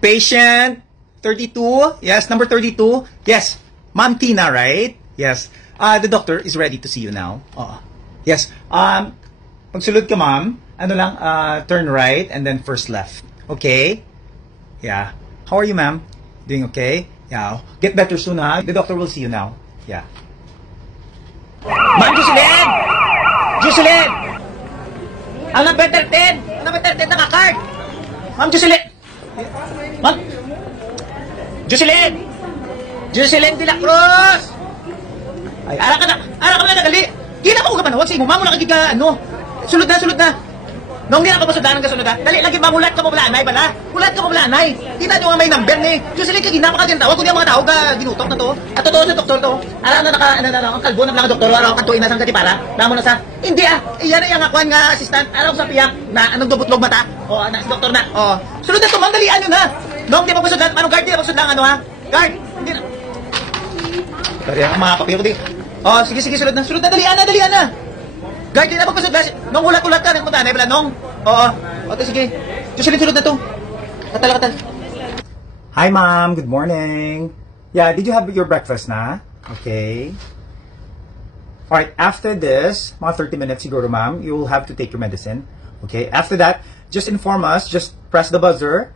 Patient 32. Yes, number 32. Yes. Ma'am Tina, right? Yes. The doctor is ready to see you now. Yes. Pagsulod ka, ma'am. Ano lang, turn right and then first left. Okay? Yeah. How are you, ma'am? Doing okay? Yeah. Get better soon, ha? The doctor will see you now. Yeah. Ma'am Jocelyn! Jocelyn! Ang better 10! Ang better 10 naka-card! Ma'am Jocelyn! Ma'am! Jocelyn! Jocelyn de la Cruz! Ay, ara ka na nagali! Kina mo ka pa na, huwag sa imo, ma'am mo nakagig ka, ano? Sulod na! Nung hindi na ka masudanan ka sunod ha? Dali, lagi mamulat ka mo balanay bala? Mulat ka mo balanay! Kita nyo nga may number ni! Jocelyn, kaginama ka din tawag, kundi ang mga tao ka ginutok na to. At totoo sa doktor to. Ara na ang kalbo na lang doktor, araw kantuin na sang katipara. Namo na sa, hindi iyan na yung akuan nga assistant, araw sa piyak, na anong dubutlog mata. Na si doktor na. Sunod na to, ma'am, dalian nyo na! Nung hindi pa masudan, anong guard, hindi pa masudan, ano ha? Guard, hindi na. Dari ang mga papiro di. Sige, sunod na, dalian na! Guard, di na pagpasod. Nung ulat-ulat ka, nagpunta na, pala nung. Sige. Jocelyn, sunod na to. Katal. Hi, ma'am. Good morning. Yeah, did you have your breakfast na? Okay. Alright, after this, mga 30 minutes siguro, ma'am, you will have to take your medicine. Okay, after that, just inform us, just press the buzzer,